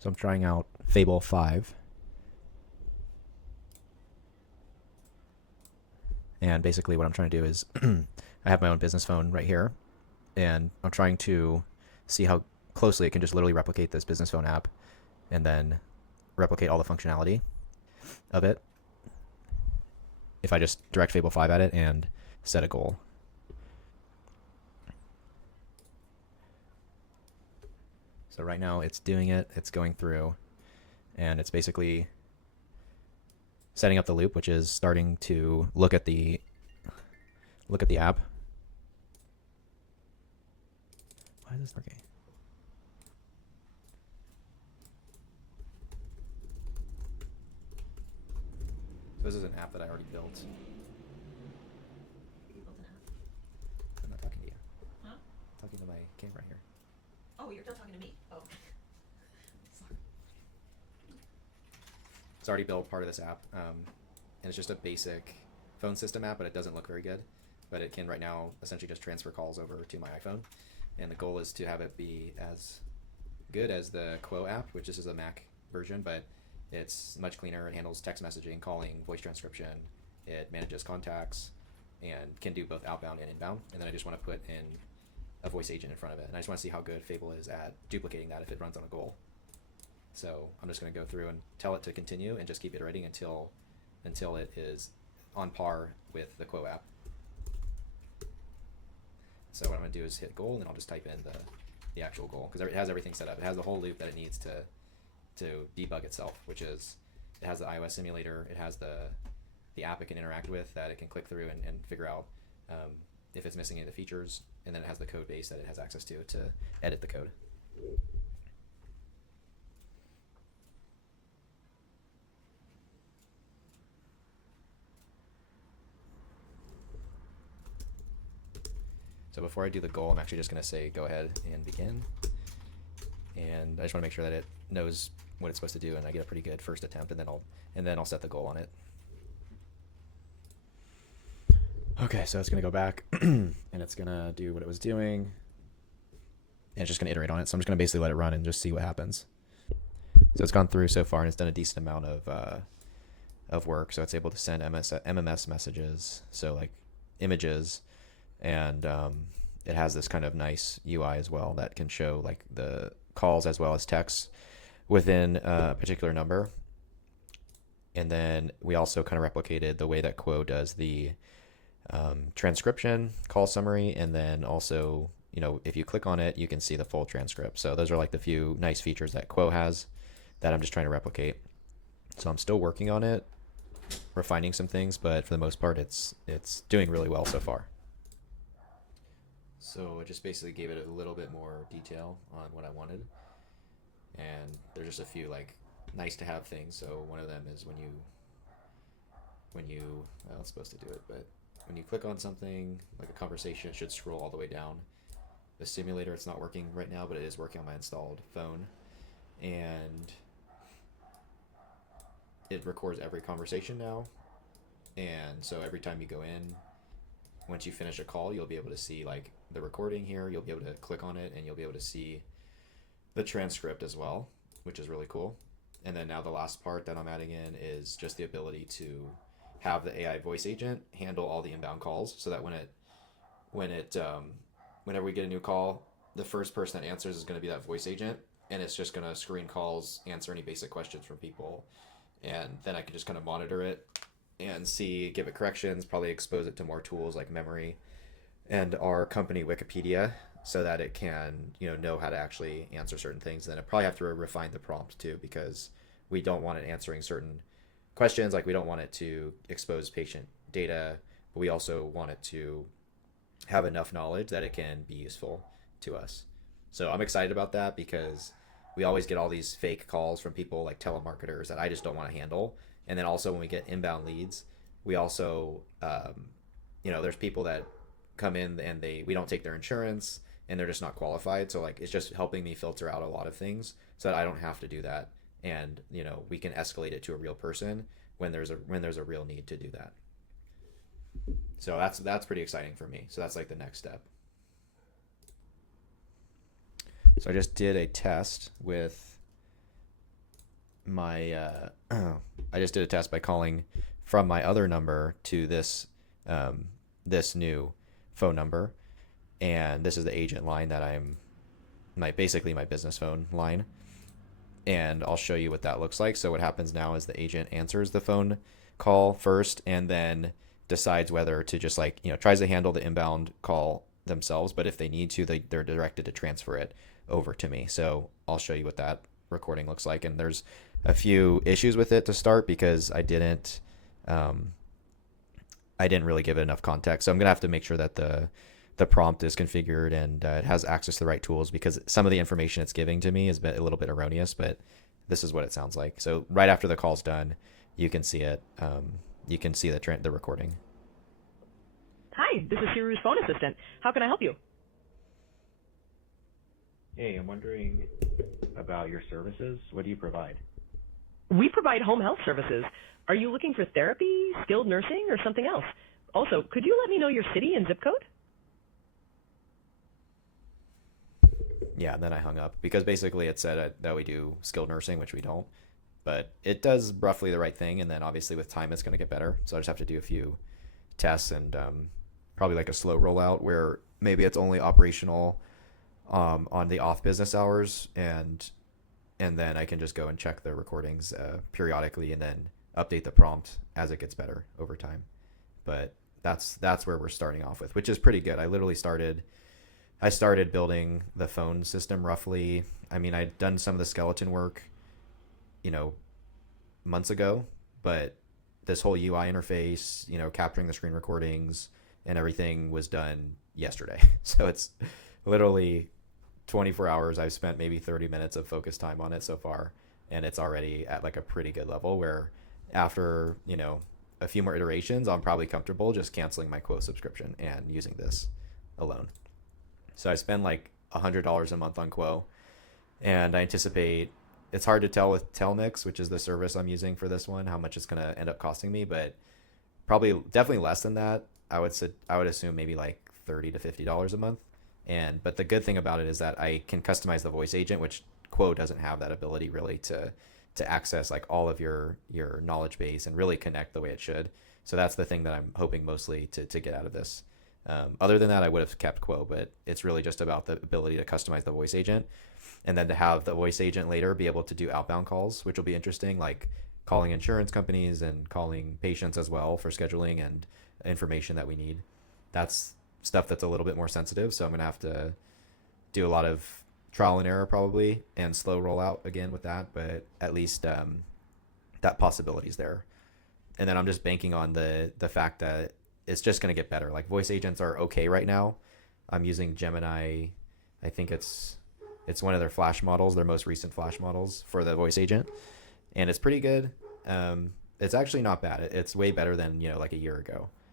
So I'm trying out Fable 5. And basically what I'm trying to do is I have my own business phone right here, and I'm trying to see how closely it can just literally replicate this business phone app and then replicate all the functionality of it if I just direct Fable 5 at it and set a goal. So right now it's doing it, it's going through, and it's basically setting up the loop, which is starting to look at the app. Why is this working? So this is an app that I already built. You built an app? I'm not talking to you. Huh? I'm talking to my camera here. Oh, you're still talking to me. Oh. Sorry. It's already built part of this app, and it's just a basic phone system app, but it doesn't look very good. But it can right now essentially just transfer calls over to my iPhone, and the goal is to have it be as good as the Quo app, which this is a Mac version, but it's much cleaner. It handles text messaging, calling, voice transcription. It manages contacts and can do both outbound and inbound. And then I just want to put in a voice agent in front of it. And I just want to see how good Fable is at duplicating that if it runs on a goal. So I'm just going to go through and tell it to continue and just keep iterating until it is on par with the Quo app. So what I'm going to do is hit goal, and then I'll just type in the actual goal, because it has everything set up. It has the whole loop that it needs to debug itself, which is it has the iOS simulator, it has the app it can interact with that it can click through and figure out if it's missing any of the features, and then it has the code base that it has access to edit the code. So before I do the goal, I'm actually just going to say go ahead and begin. And I just want to make sure that it knows what it's supposed to do, and I get a pretty good first attempt, and then I'll set the goal on it. Okay, so it's going to go back, and it's going to do what it was doing, and it's just going to iterate on it. So I'm just going to basically let it run and just see what happens. So it's gone through so far, and it's done a decent amount of work. So it's able to send MMS messages, so like images, and it has this kind of nice UI as well that can show like the calls as well as text within a particular number. And then we also kind of replicated the way that Quo does the transcription, call summary, and then also, if you click on it, you can see the full transcript. So those are like the few nice features that Quo has that I'm just trying to replicate. So I'm still working on it, refining some things, but for the most part, it's doing really well so far. So I just basically gave it a little bit more detail on what I wanted, and there's just a few like nice to have things. So one of them is when you well, it's supposed to do it, but when you click on something like a conversation, it should scroll all the way down. The simulator, it's not working right now, but it is working on my installed phone, and it records every conversation now. And so every time you go in, once you finish a call, you'll be able to see like the recording here. You'll be able to click on it, and you'll be able to see the transcript as well, which is really cool. And then now the last part that I'm adding in is just the ability to have the AI voice agent handle all the inbound calls, so that whenever we get a new call, the first person that answers is going to be that voice agent, and it's just going to screen calls, answer any basic questions from people, and then I can just kind of monitor it and see, give it corrections, probably expose it to more tools like memory and our company Wikipedia, so that it can know how to actually answer certain things. Then I probably have to refine the prompt too, because we don't want it answering certain questions, like we don't want it to expose patient data, but we also want it to have enough knowledge that it can be useful to us. So I'm excited about that, because we always get all these fake calls from people like telemarketers that I just don't want to handle. And then also when we get inbound leads, we also there's people that come in and we don't take their insurance, and they're just not qualified. So like it's just helping me filter out a lot of things so that I don't have to do that, and we can escalate it to a real person when there's a real need to do that. So that's pretty exciting for me. So that's like the next step. So I just did a test with my I just did a test by calling from my other number to this new phone number, and this is the agent line that I'm my basically my business phone line, and I'll show you what that looks like. So what happens now is the agent answers the phone call first and then decides whether to just like, tries to handle the inbound call themselves, but if they need to, they're directed to transfer it over to me. So I'll show you what that recording looks like. And there's a few issues with it to start because um, I didn't really give it enough context. So I'm gonna have to make sure that the prompt is configured and it has access to the right tools, because some of the information it's giving to me is a little bit erroneous, but this is what it sounds like. So right after the call's done, you can see it. You can see the recording. Hi, this is Shiru's phone assistant. How can I help you? Hey, I'm wondering about your services. What do you provide? We provide home health services. Are you looking for therapy, skilled nursing, or something else? Also, could you let me know your city and zip code? Yeah, and then I hung up because basically it said that we do skilled nursing, which we don't. But it does roughly the right thing, and then obviously with time it's going to get better. So I just have to do a few tests and probably like a slow rollout where maybe it's only operational on the off business hours, and then I can just go and check the recordings periodically and then update the prompt as it gets better over time. But that's where we're starting off with, which is pretty good. I started building the phone system roughly. I mean, I'd done some of the skeleton work, you know, months ago, but this whole UI interface, capturing the screen recordings and everything was done yesterday. So it's literally 24 hours. I've spent maybe 30 minutes of focus time on it so far, and it's already at like a pretty good level where after, a few more iterations, I'm probably comfortable just canceling my Quo subscription and using this alone. So I spend like $100 a month on Quo, and I anticipate it's hard to tell with Telmix, which is the service I'm using for this one, how much it's going to end up costing me, but probably definitely less than that. I would assume maybe like $30 to $50 a month. But the good thing about it is that I can customize the voice agent, which Quo doesn't have that ability really to access like all of your knowledge base and really connect the way it should. So that's the thing that I'm hoping mostly to get out of this. Other than that, I would have kept Quo, but it's really just about the ability to customize the voice agent, and then to have the voice agent later be able to do outbound calls, which will be interesting, like calling insurance companies and calling patients as well for scheduling and information that we need. That's stuff that's a little bit more sensitive, so I'm gonna have to do a lot of trial and error probably and slow rollout again with that, but at least that possibility is there. And then I'm just banking on the fact that it's just going to get better. Like voice agents are okay right now. I'm using Gemini. I think it's one of their flash models, their most recent flash models for the voice agent, and it's pretty good. It's actually not bad. It's way better than like a year ago.